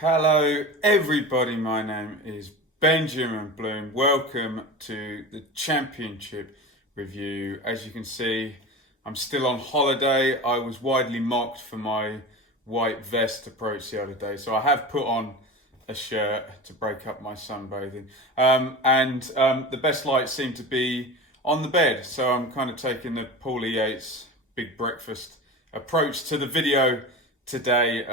Hello, everybody. My name is Benjamin Bloom. Welcome to the Championship review. As you can see, I'm still on holiday. I was widely mocked for my white vest approach the other day, so I have put on a shirt to break up my sunbathing. The best light seemed to be on the bed, so I'm kind of taking the Paulie Yates big breakfast approach to the video today.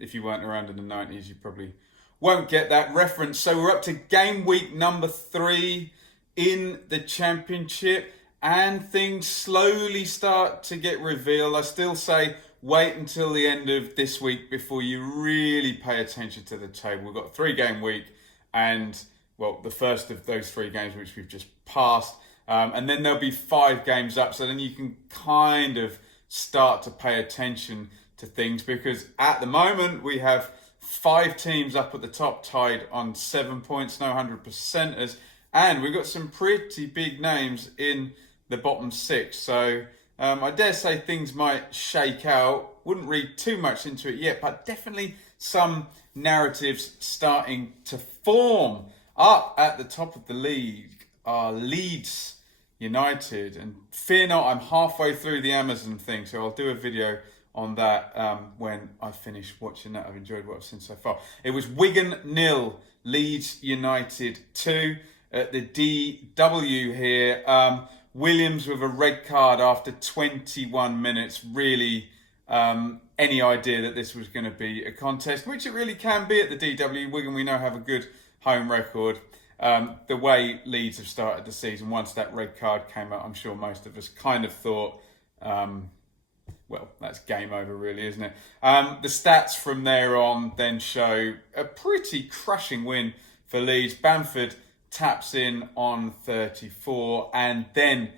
If you weren't around in the 90s, you probably won't get that reference. So we're up to game week number 3 in the Championship, and things slowly start to get revealed. I still say wait until the end of this week before you really pay attention to the table. We've got a 3-game week, and well, the first of those 3 games which we've just passed, and then there'll be 5 games up, so then you can kind of start to pay attention to things, because at the moment we have 5 teams up at the top tied on 7 points, no 100%ers, and we've got some pretty big names in the bottom 6. So I dare say things might shake out. Wouldn't read too much into it yet, but definitely some narratives starting to form. Up at the top of the league are Leeds United, and fear not, I'm halfway through the Amazon thing, so I'll do a video on that when I finish watching that. I've enjoyed what I've seen so far. It was Wigan 0, Leeds United 2 at the DW here. Williams with a red card after 21 minutes. Really, any idea that this was going to be a contest, which it really can be at the DW. Wigan, we know, have a good home record. The way Leeds have started the season, once that red card came out, I'm sure most of us kind of thought, well, that's game over really, isn't it? The stats from there on then show a pretty crushing win for Leeds. Bamford taps in on 34 and then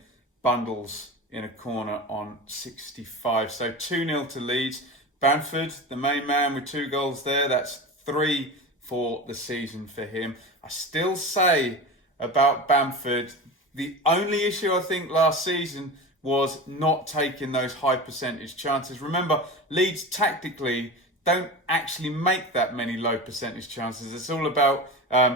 bundles in a corner on 65. So 2-0 to Leeds. Bamford, the main man, with 2 goals there. That's 3 for the season for him. I still say about Bamford, the only issue I think last season was not taking those high percentage chances. Remember, Leeds tactically don't actually make that many low percentage chances. It's all about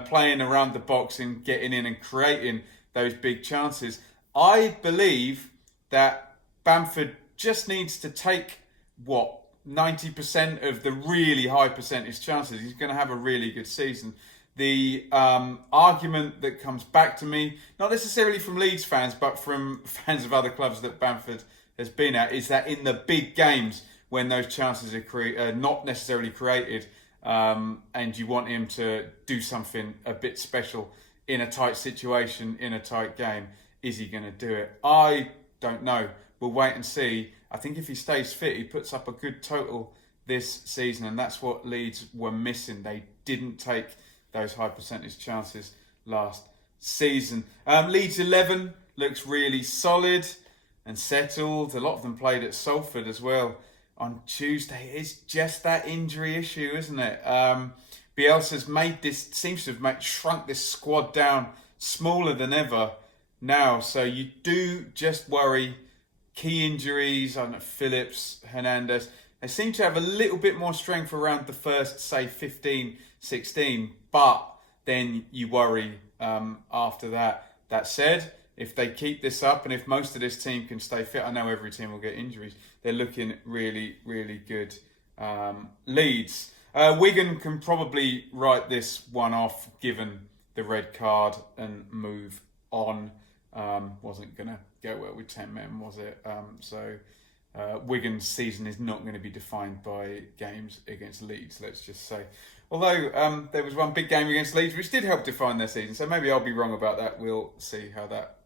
playing around the box and getting in and creating those big chances. I believe that Bamford just needs to take, 90% of the really high percentage chances. He's going to have a really good season. The argument that comes back to me, not necessarily from Leeds fans, but from fans of other clubs that Bamford has been at, is that in the big games, when those chances are not necessarily created, and you want him to do something a bit special in a tight situation, in a tight game, is he going to do it? I don't know. We'll wait and see. I think if he stays fit, he puts up a good total this season, and that's what Leeds were missing. They didn't take those high percentage chances last season. Leeds 11 looks really solid and settled. A lot of them played at Salford as well on Tuesday. It's just that injury issue, isn't it? Bielsa's seems to have shrunk this squad down smaller than ever now. So you do just worry. Key injuries on Phillips, Hernandez. They seem to have a little bit more strength around the first, say, 15, 16, but then you worry after that. That said, if they keep this up and if most of this team can stay fit, I know every team will get injuries, they're looking really, really good. Leeds. Wigan can probably write this one off given the red card and move on. Wasn't going to go well with 10 men, was it? Wigan's season is not going to be defined by games against Leeds, let's just say. Although there was one big game against Leeds which did help define their season, so maybe I'll be wrong about that. We'll see how that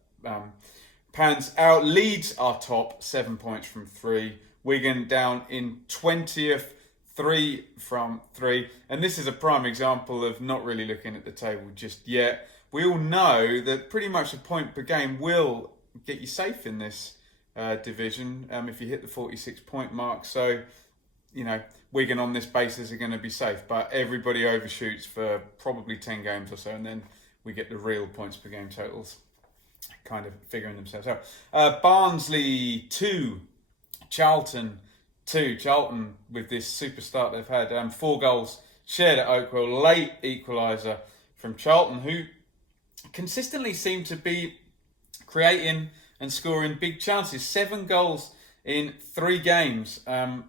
pans out. Leeds are top, 7 points from 3. Wigan down in 20th, 3 from 3. And this is a prime example of not really looking at the table just yet. We all know that pretty much a point per game will get you safe in this division if you hit the 46-point mark. So, Wigan on this basis are going to be safe. But everybody overshoots for probably 10 games or so, and then we get the real points per game totals kind of figuring themselves out. Barnsley 2, Charlton 2. Charlton, with this super start they've had, 4 goals shared at Oakwell. Late equaliser from Charlton, who consistently seem to be creating and scoring big chances. 7 goals in 3 games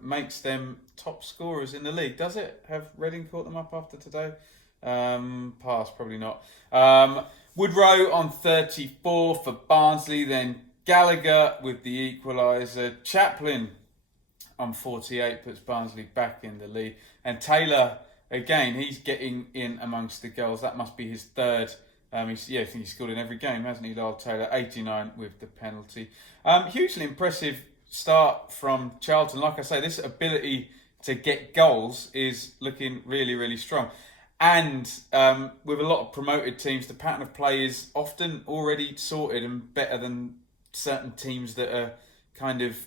makes them top scorers in the league. Does it? Have Reading caught them up after today? Pass, probably not. Woodrow on 34 for Barnsley, then Gallagher with the equaliser. Chaplin on 48 puts Barnsley back in the lead. And Taylor, again, he's getting in amongst the goals. That must be his third. I think he's scored in every game, hasn't he, Lyle Taylor? 89 with the penalty. Hugely impressive start from Charlton. Like I say, this ability to get goals is looking really, really strong. And with a lot of promoted teams, the pattern of play is often already sorted and better than certain teams that are kind of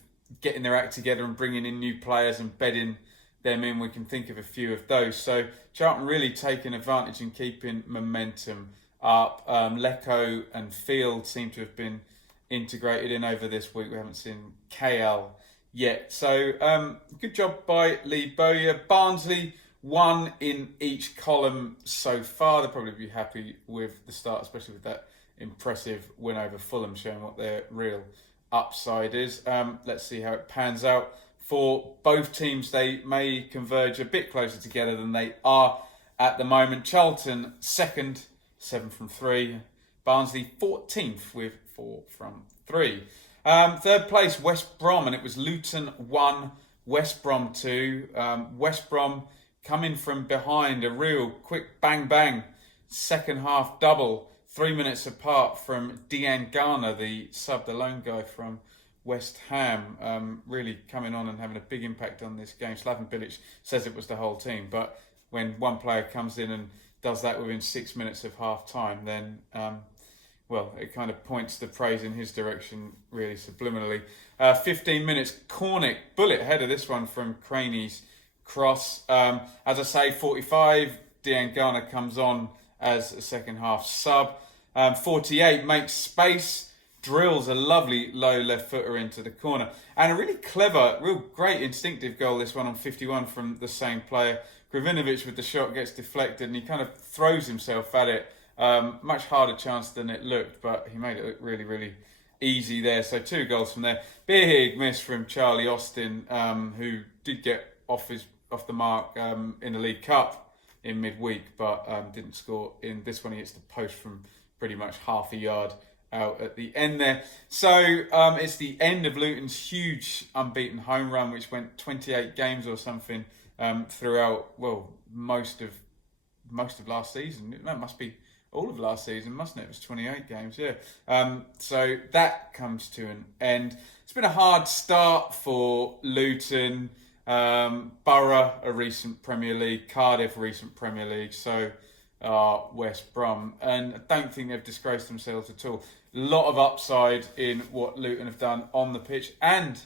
getting their act together and bringing in new players and bedding them in. We can think of a few of those. So Charlton really taking advantage and keeping momentum up. Lecco and Field seem to have been integrated in over this week. We haven't seen KL yet. So good job by Lee Bowyer. Barnsley, 1 in each column so far. They'll probably be happy with the start, especially with that impressive win over Fulham, showing what their real upside is. Let's see how it pans out for both teams. They may converge a bit closer together than they are at the moment. Charlton second, 7 from 3. Barnsley 14th with 4 from 3. Third place, West Brom, and it was Luton 1, West Brom 2. West Brom coming from behind, a real quick bang second half double, 3 minutes apart from Dean Garner, the sub, the lone guy from West Ham, really coming on and having a big impact on this game. Slaven Bilic says it was the whole team, but when one player comes in and does that within 6 minutes of half time, then it kind of points the praise in his direction really subliminally. 15 minutes, Cornick, bullet header this one from Craney's cross. As I say, 45, Dean Garner comes on as a second half sub. 48 makes space, drills a lovely low left footer into the corner. And a really clever, real great instinctive goal, this one on 51 from the same player. Kravinovic with the shot gets deflected and he kind of throws himself at it. Much harder chance than it looked, but he made it look really, really easy there. So 2 goals from there. Big miss from Charlie Austin, who did get off the mark in the League Cup in midweek, but didn't score in this one. He hits the post from pretty much half a yard out at the end there. So it's the end of Luton's huge unbeaten home run, which went 28 games or something throughout, most of last season. That must be all of last season, mustn't it? It was 28 games, yeah. So that comes to an end. It's been a hard start for Luton. Borough, a recent Premier League. Cardiff, a recent Premier League. So West Brom. And I don't think they've disgraced themselves at all. A lot of upside in what Luton have done on the pitch and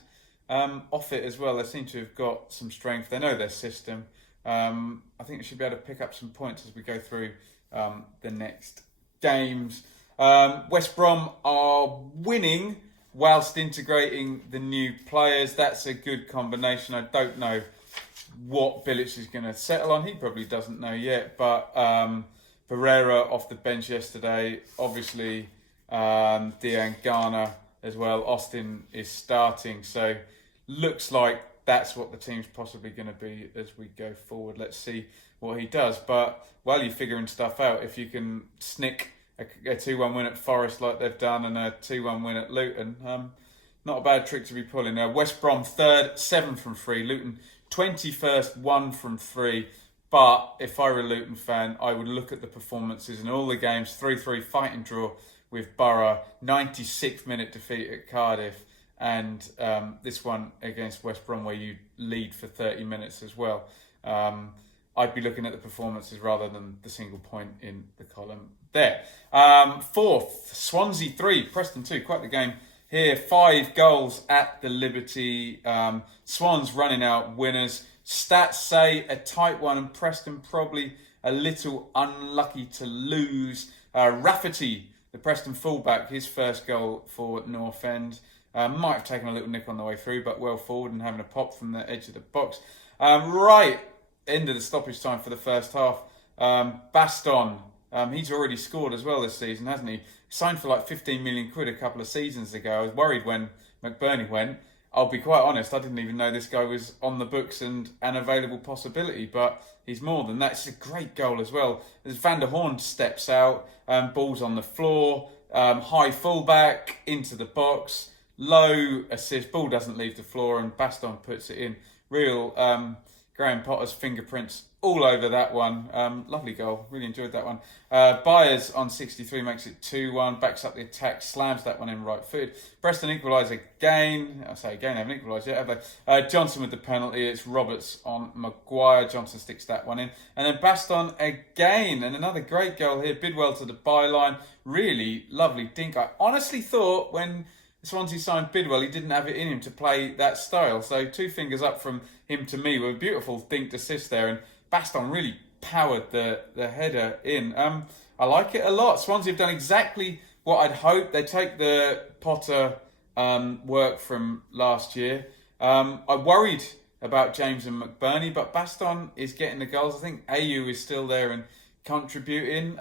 off it as well. They seem to have got some strength. They know their system. I think they should be able to pick up some points as we go through the next games. West Brom are winning whilst integrating the new players. That's a good combination. I don't know what Bilic is going to settle on. He probably doesn't know yet. But Pereira off the bench yesterday. Obviously, Dean Garner as well. Austin is starting. So looks like that's what the team's possibly going to be as we go forward. Let's see what he does. But while you're figuring stuff out, if you can snick a 2-1 win at Forest like they've done and a 2-1 win at Luton, not a bad trick to be pulling. West Brom third, 7 from 3. Luton 21st, 1 from 3. But if I were a Luton fan, I would look at the performances in all the games. 3-3 fighting draw with Borough, 96th minute defeat at Cardiff, and this one against West Brom where you lead for 30 minutes as well. I'd be looking at the performances rather than the single point in the column there. Fourth, Swansea 3, Preston 2. Quite the game here. 5 goals at the Liberty. Swans running out winners. Stats say a tight one and Preston probably a little unlucky to lose. Rafferty, the Preston fullback, his first goal for North End. Might have taken a little nick on the way through, but well forward and having a pop from the edge of the box. Right. end of the stoppage time for the first half. Baston, he's already scored as well this season, hasn't he? Signed for like 15 million quid a couple of seasons ago. I was worried when McBurney went. I'll be quite honest, I didn't even know this guy was on the books and an available possibility, but he's more than that. It's a great goal as well. As Van der Horn steps out, ball's on the floor, high fullback, into the box, low assist, ball doesn't leave the floor, and Baston puts it in. Real Graham Potter's fingerprints all over that one. Lovely goal, really enjoyed that one. Byers on 63 makes it 2-1, backs up the attack, slams that one in right footed. Preston equalise again. I say again, they haven't equalised yet, have they? Johnson with the penalty, it's Roberts on Maguire. Johnson sticks that one in. And then Baston again, and another great goal here. Bidwell to the byline, really lovely dink. I honestly thought when Swansea signed Bidwell, he didn't have it in him to play that style. So 2 fingers up from him to me with a beautiful dinked assist there. And Baston really powered the header in. I like it a lot. Swansea have done exactly what I'd hoped. They take the Potter work from last year. I worried about James and McBurney, but Baston is getting the goals. I think AU is still there and contributing.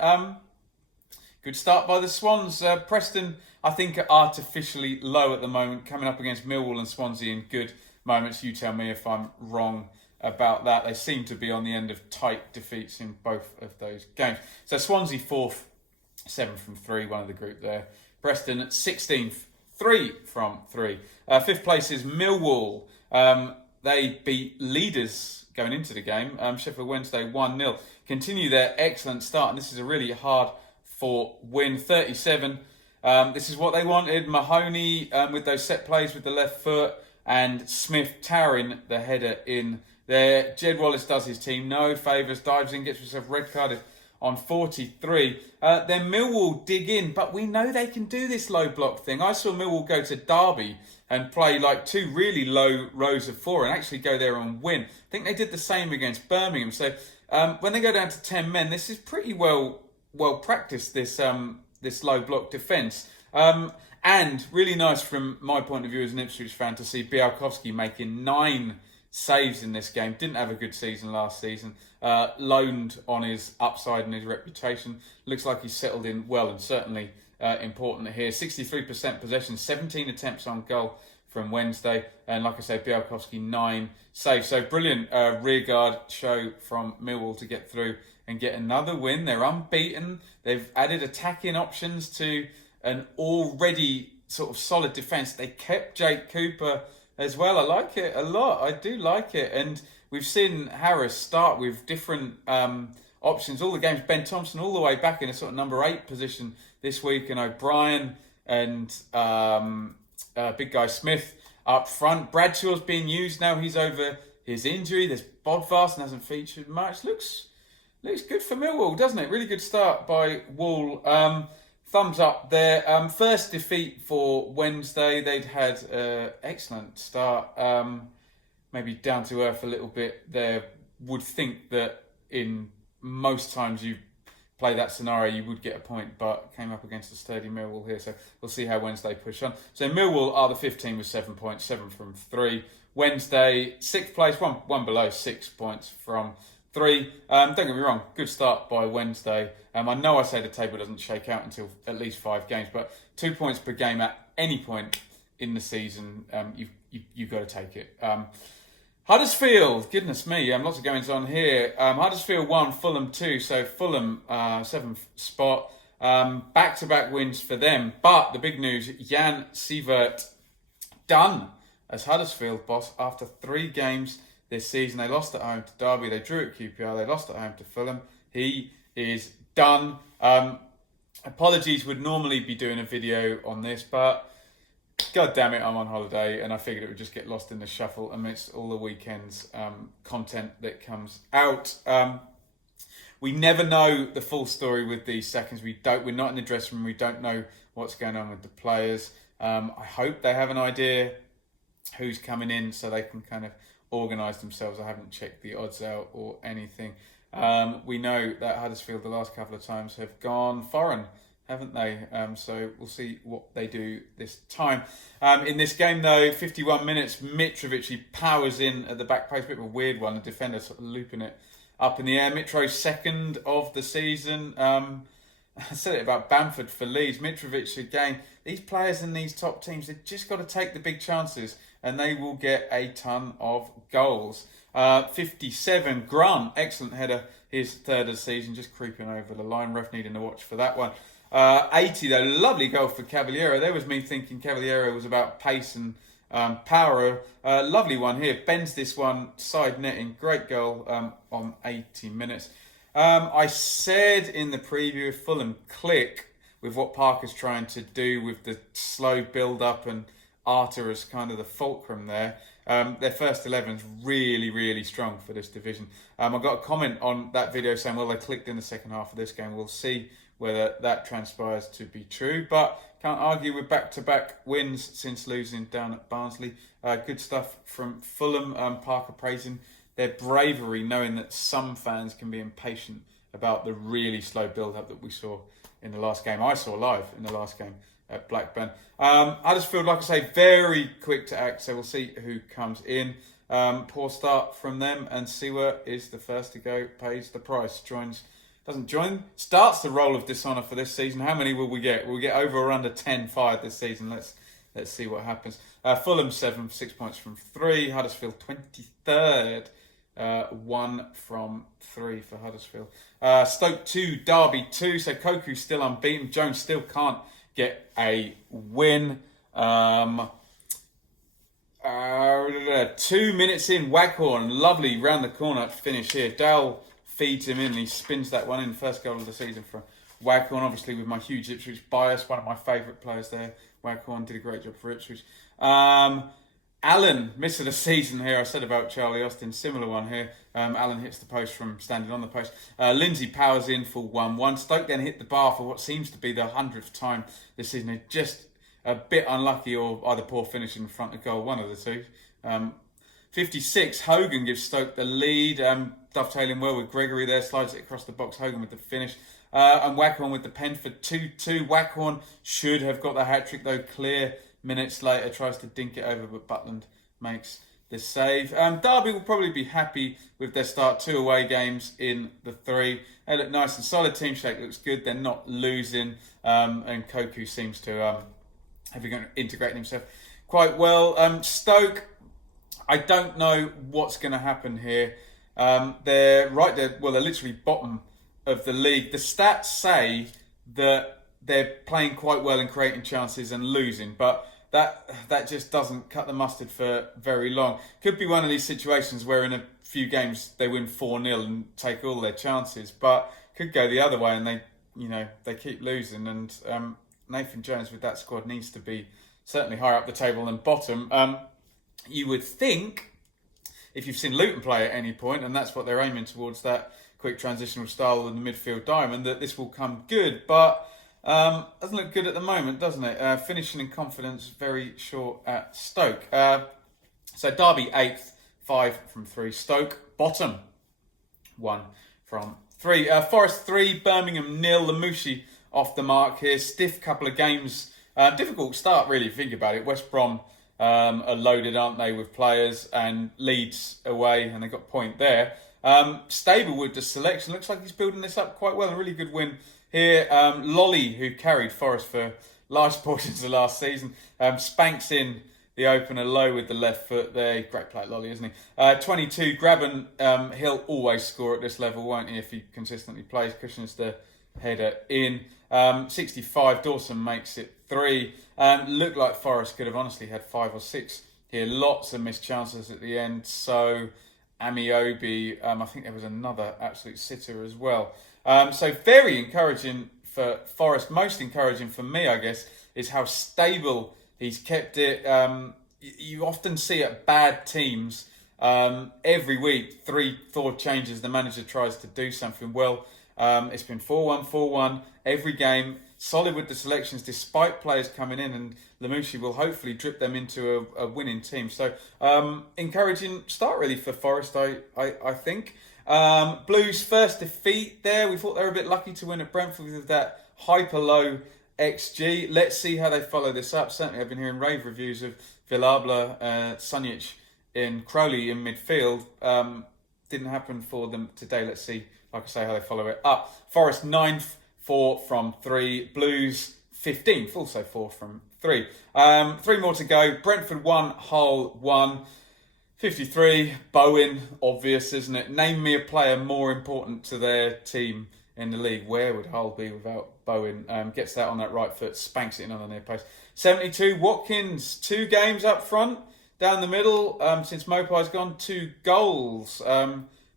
Good start by the Swans. Preston, I think, are artificially low at the moment, coming up against Millwall and Swansea in good moments. You tell me if I'm wrong about that. They seem to be on the end of tight defeats in both of those games. So Swansea 4th, 7 from 3, one of the group there. Preston 16th, 3 from 3. 5th place is Millwall. They beat leaders going into the game. Sheffield Wednesday 1-0. Continue their excellent start, and this is a really hard for win. 37. This is what they wanted. Mahoney with those set plays with the left foot, and Smith towering the header in there. Jed Wallace does his team no favours, dives in, gets himself red carded on 43. Then Millwall dig in, but we know they can do this low block thing. I saw Millwall go to Derby and play like 2 really low rows of 4 and actually go there and win. I think they did the same against Birmingham. So when they go down to 10 men, this is pretty well practiced, this low block defence. And really nice from my point of view as an Ipswich fan to see Białkowski making 9 saves in this game. Didn't have a good season last season. Loaned on his upside and his reputation. Looks like he's settled in well, and certainly important here. 63% possession, 17 attempts on goal from Wednesday. And like I said, Białkowski 9 saves. So brilliant rearguard show from Millwall to get through and get another win. They're unbeaten. They've added attacking options to an already sort of solid defence. They kept Jake Cooper as well. I like it a lot. I do like it. And we've seen Harris start with different options. All the games, Ben Thompson all the way back in a sort of number 8 position this week, and O'Brien and big guy Smith up front. Bradshaw's being used now. He's over his injury. There's Bodvarsson hasn't featured much. Looks good for Millwall, doesn't it? Really good start by Wall. Thumbs up there. First defeat for Wednesday. They'd had an excellent start. Maybe down to earth a little bit there. Would think that in most times you play that scenario, you would get a point, but came up against a sturdy Millwall here. So we'll see how Wednesday push on. So Millwall are the 15 with 7 points, 7 from 3. Wednesday, 6th place, one below, 6 points from 3. Don't get me wrong, good start by Wednesday. I know I say the table doesn't shake out until at least 5 games, but 2 points per game at any point in the season, you've got to take it. Huddersfield, goodness me, lots of goings on here. Huddersfield 1, Fulham 2, so Fulham 7th spot. Back-to-back wins for them, but the big news, Jan Sievert done as Huddersfield boss after 3 games this season. They lost at home to Derby, they drew at QPR, they lost at home to Fulham. He is done. Apologies, would normally be doing a video on this, but God damn it, I'm on holiday and I figured it would just get lost in the shuffle amidst all the weekend's content that comes out. We never know the full story with these seconds. We're not in the dressing room. We don't know what's going on with the players. I hope they have an idea who's coming in so they can kind of organise themselves. I haven't checked the odds out or anything. We know that Huddersfield the last couple of times have gone foreign, haven't they? So we'll see what they do this time. In this game, though, 51 minutes, Mitrovic, he powers in at the back post. A bit of a weird one. The defender sort of looping it up in the air. Mitro's second of the season. I said it about Bamford for Leeds. Mitrovic, again, these players in these top teams, they've just got to take the big chances and they will get a ton of goals. 57, Grant, excellent header, his third of the season, just creeping over the line. Ref needing to watch for that one. 80, though, lovely goal for Cavaliero. There was me thinking Cavaliero was about pace and power. Lovely one here. Bends this one, side netting. Great goal on 80 minutes. I said in the preview of Fulham, click with what Parker's trying to do with the slow build-up and Arter as kind of the fulcrum there. Their first 11's really, really strong for this division. I got a comment on that video saying, well, they clicked in the second half of this game. We'll see whether that transpires to be true. But can't argue with back-to-back wins since losing down at Barnsley. Good stuff from Fulham. Parker praising their bravery, knowing that some fans can be impatient about the really slow build-up that we saw in the last game. I saw live in the last game at Blackburn. Huddersfield, like I say, very quick to act, so we'll see who comes in. Poor start from them, and Siwa is the first to go, pays the price. Starts the role of dishonour for this season. How many will we get? Will we get over or under 10 fired this season? Let's see what happens. Fulham 7, 6 points from 3. Huddersfield 23rd. 1 from 3 for Huddersfield. Stoke 2, Derby 2. So Koku still unbeaten. Jones still can't get a win. 2 minutes in, Waghorn, lovely round the corner finish here. Dale feeds him in. He spins that one in. First goal of the season for Waghorn, obviously with my huge Ipswich bias. One of my favourite players there. Waghorn did a great job for Ipswich. Allen, miss of the season here. I said about Charlie Austin, similar one here. Allen hits the post from standing on the post. Lindsay powers in for 1-1. Stoke then hit the bar for what seems to be the 100th time this season. They're just a bit unlucky or either poor finishing in front of goal, one of the two. 56, Hogan gives Stoke the lead. Dovetailing well with Gregory there, slides it across the box. Hogan with the finish. And Waghorn with the pen for 2-2. Waghorn should have got the hat-trick though, clear. Minutes later, tries to dink it over, but Butland makes the save. Derby will probably be happy with their start. 2 away games in the 3. They look nice and solid. Team shape looks good. They're not losing. And Koku seems to have been integrating himself quite well. Stoke, I don't know what's going to happen here. They're right there. Well, they're literally bottom of the league. The stats say that they're playing quite well and creating chances and losing, but that just doesn't cut the mustard for very long. Could be one of these situations where in a few games they win 4-0 and take all their chances, but could go the other way and they keep losing. And Nathan Jones with that squad needs to be certainly higher up the table than bottom. You would think, if you've seen Luton play at any point, and that's what they're aiming towards, that quick transitional style in the midfield diamond, that this will come good, but doesn't look good at the moment, doesn't it? Finishing in confidence, very short at Stoke. So Derby 8th, 5 from 3. Stoke bottom, 1 from 3. Forest 3, Birmingham 0. Lamouchi off the mark here. Stiff couple of games. Difficult start really, if you think about it. West Brom are loaded, aren't they, with players, and Leeds away, and they got point there. Stable with the selection. Looks like he's building this up quite well. A really good win here. Lolly, who carried Forest for large portions of last season, spanks in the opener low with the left foot there. Great play, Lolly, isn't he? 22, Graben, he'll always score at this level, won't he, if he consistently plays. Cushions the header in. 65, Dawson makes it 3. Looked like Forest could have honestly had 5 or 6 here. Lots of missed chances at the end. So Amiobi, I think there was another absolute sitter as well. So very encouraging for Forest. Most encouraging for me, I guess, is how stable he's kept it. You often see at bad teams, every week, 3-4 changes, the manager tries to do something. Well, it's been 4-1, 4-1 every game. Solid with the selections despite players coming in, and Lamouchi will hopefully drip them into a winning team. So encouraging start really for Forest, I think. Blues first defeat there. We thought they were a bit lucky to win at Brentford with that hyper low XG. Let's see how they follow this up. Certainly I've been hearing rave reviews of Vilabla, Sunjic in Crowley in midfield. Didn't happen for them today. Let's see, like I say, how they follow it up. Forest 9th, 4 from 3. Blues 15th, also 4 from 3. 3 more to go. Brentford 1, Hull 1. 53, Bowen, obvious, isn't it? Name me a player more important to their team in the league. Where would Hull be without Bowen? Gets that on that right foot, spanks it in on the near post. 72, Watkins, 2 games up front, down the middle, since Mopai's gone, 2 goals.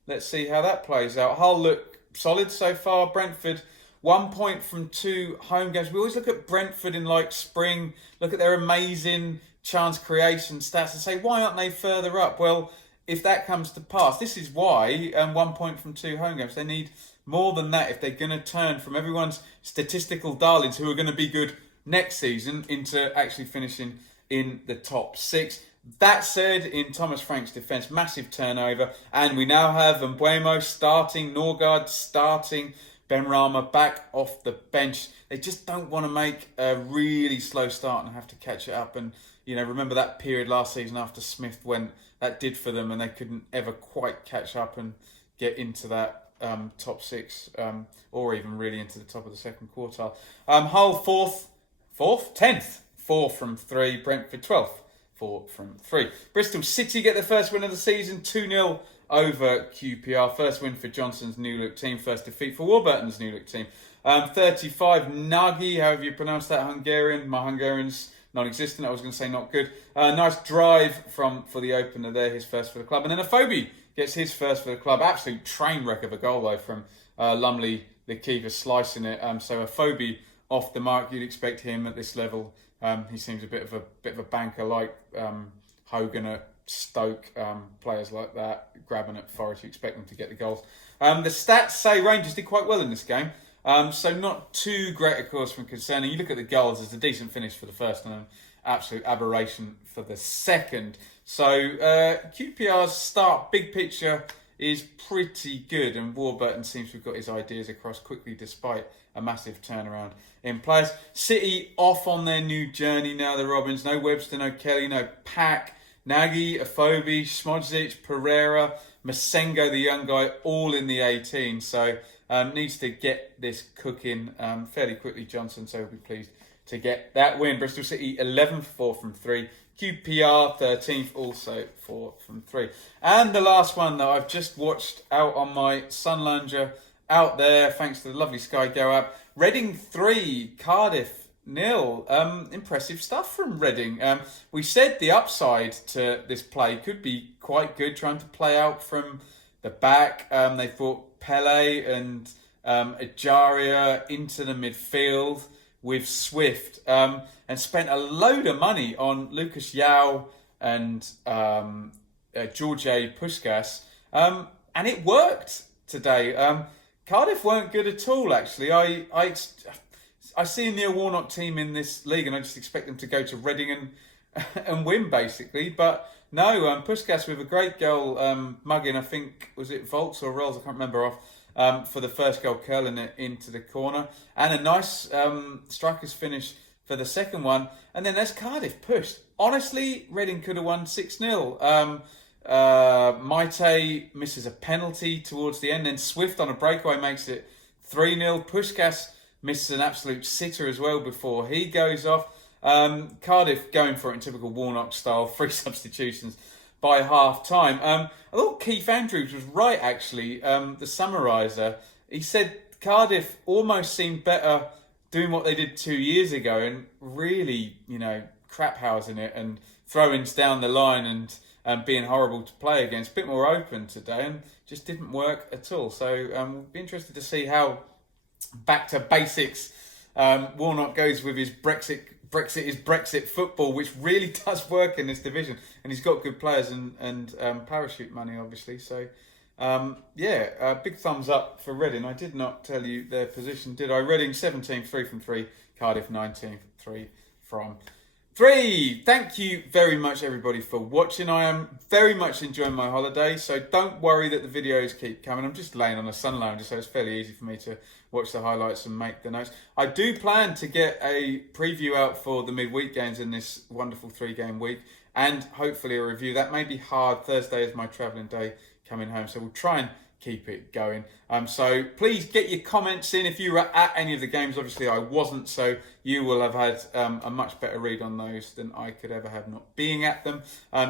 Let's see how that plays out. Hull look solid so far. Brentford, 1 point from 2 home games. We always look at Brentford in like spring, look at their amazing chance creation stats and say, why aren't they further up? Well, if that comes to pass, this is why 1 point from 2 home games. They need more than that if they're going to turn from everyone's statistical darlings who are going to be good next season into actually finishing in the top 6. That said, in Thomas Frank's defence, massive turnover, and we now have Mbuemo starting, Norgard starting, Benrahma back off the bench. They just don't want to make a really slow start and have to catch it up. And remember that period last season after Smith went, that did for them, and they couldn't ever quite catch up and get into that top 6, or even really into the top of the second quartile. Hull 10th, 4 from 3. Brentford 12th, 4 from 3. Bristol City get their first win of the season, 2-0 over QPR. First win for Johnson's New Look team, first defeat for Warburton's New Look team. 35, Nagy, however you pronounce that, Hungarian. My Hungarian's non-existent. I was going to say not good. Nice drive for the opener there, his first for the club. And then Afobe gets his first for the club. Absolute train wreck of a goal though from Lumley, the keeper, slicing it. So Afobe off the mark. You'd expect him at this level. He seems a bit of a banker like Hogan at Stoke. Players like that grabbing at Forest. You expect them to get the goals. The stats say Rangers did quite well in this game. So not too great a cause for concern. And you look at the goals, there's a decent finish for the first and an absolute aberration for the second. So QPR's start, big picture, is pretty good. And Warburton seems to have got his ideas across quickly despite a massive turnaround in players. City off on their new journey now, the Robins. No Webster, no Kelly, no Pack. Nagy, Afobe, Smodzic, Pereira, Masengo, the young guy, all in the 18. So needs to get this cooking fairly quickly, Johnson, so we'll be pleased to get that win. Bristol City 11th, 4 from 3. QPR 13th, also 4 from 3. And the last one that I've just watched out on my Sunlander out there, thanks to the lovely Sky Go app. Reading 3, Cardiff 0. Impressive stuff from Reading. We said the upside to this play could be quite good, trying to play out from the back. They brought Pele and Ajaria into the midfield with Swift, and spent a load of money on Lucas Yao and George Puskas, and it worked today. Cardiff weren't good at all, actually. I see a Neil Warnock team in this league, and I just expect them to go to Reading and win, basically. But no, Puskas with a great goal, mugging, I think, was it Volts or Rolls? I can't remember off, for the first goal, curling it into the corner. And a nice striker's finish for the second one. And then there's Cardiff pushed. Honestly, Reading could have won 6-0. Maite misses a penalty towards the end. Then Swift on a breakaway makes it 3-0. Puskas misses an absolute sitter as well before he goes off. Cardiff going for it in typical Warnock style, 3 substitutions by half time. I thought Keith Andrews was right, actually, the summariser. He said Cardiff almost seemed better doing what they did 2 years ago and really, crap housing it and throw-ins down the line and being horrible to play against. A bit more open today and just didn't work at all. So we'll be interested to see how back to basics Warnock goes with his Brexit is Brexit football, which really does work in this division. And he's got good players and parachute money, obviously. So, big thumbs up for Reading. I did not tell you their position, did I? Reading 17th, 3 from 3. Cardiff 19th, 3 from 3. Thank you very much, everybody, for watching. I am very much enjoying my holiday, so don't worry that the videos keep coming. I'm just laying on a sun lounger, so it's fairly easy for me to watch the highlights and make the notes. I do plan to get a preview out for the midweek games in this wonderful 3-game week, and hopefully a review. That may be hard. Thursday is my travelling day coming home, so we'll try and keep it going. So please get your comments in if you were at any of the games. Obviously I wasn't, so you will have had a much better read on those than I could ever have not being at them.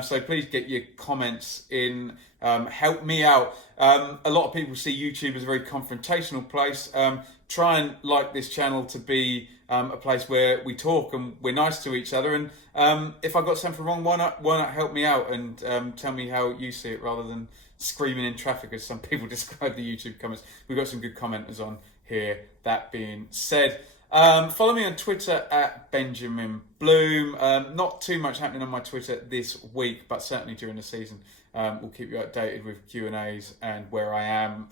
So please get your comments in, help me out. A lot of people see YouTube as a very confrontational place. Try and like this channel to be a place where we talk and we're nice to each other, and if I got something wrong, why not help me out and tell me how you see it rather than screaming in traffic as some people describe the YouTube comments. We've got some good commenters on here. That being said, follow me on Twitter at Benjamin Bloom. Not too much happening on my Twitter this week, but certainly during the season we'll keep you updated with Q&As and where I am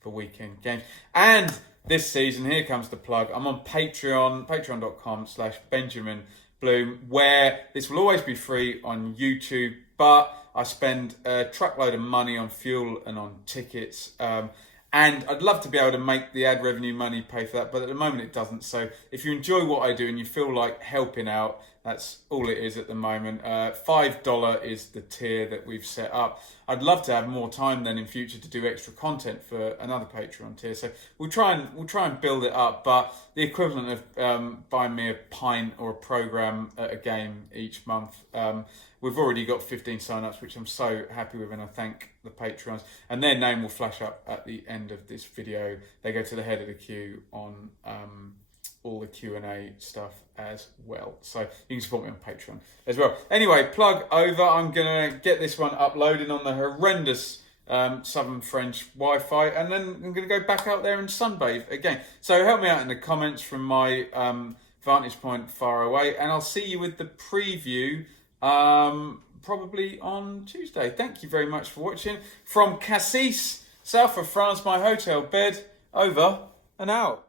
for weekend games. And this season, here comes the plug, I'm on Patreon, patreon.com/Benjamin Bloom, where this will always be free on YouTube, but I spend a truckload of money on fuel and on tickets, and I'd love to be able to make the ad revenue money pay for that, but at the moment it doesn't. So if you enjoy what I do and you feel like helping out, that's all it is at the moment. $5 is the tier that we've set up. I'd love to have more time then in future to do extra content for another Patreon tier. So we'll try and build it up. But the equivalent of buying me a pint or a program at a game each month. We've already got 15 sign-ups, which I'm so happy with, and I thank the Patreons. And their name will flash up at the end of this video. They go to the head of the queue on all the Q&A stuff as well. So you can support me on Patreon as well. Anyway, plug over. I'm going to get this one uploaded on the horrendous Southern French Wi-Fi, and then I'm going to go back out there and sunbathe again. So help me out in the comments from my vantage point far away, and I'll see you with the preview probably on Tuesday. Thank you very much for watching. From Cassis, south of France, my hotel bed, over and out.